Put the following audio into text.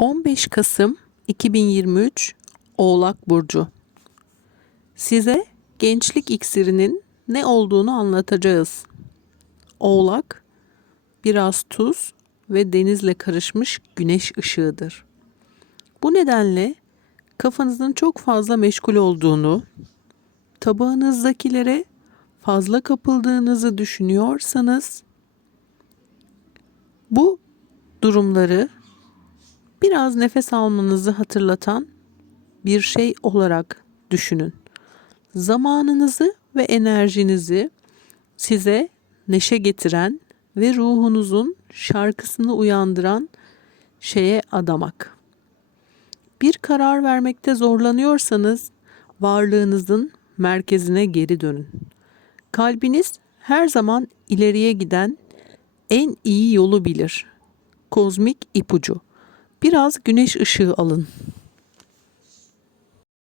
15 Kasım 2023 Oğlak Burcu. Size gençlik iksirinin ne olduğunu anlatacağız. Oğlak biraz tuz ve denizle karışmış güneş ışığıdır. Bu nedenle kafanızın çok fazla meşgul olduğunu, tabağınızdakilere fazla kapıldığınızı düşünüyorsanız bu durumları biraz nefes almanızı hatırlatan bir şey olarak düşünün. Zamanınızı ve enerjinizi size neşe getiren ve ruhunuzun şarkısını uyandıran şeye adamak. Bir karar vermekte zorlanıyorsanız varlığınızın merkezine geri dönün. Kalbiniz her zaman ileriye giden en iyi yolu bilir. Kozmik ipucu. Biraz güneş ışığı alın.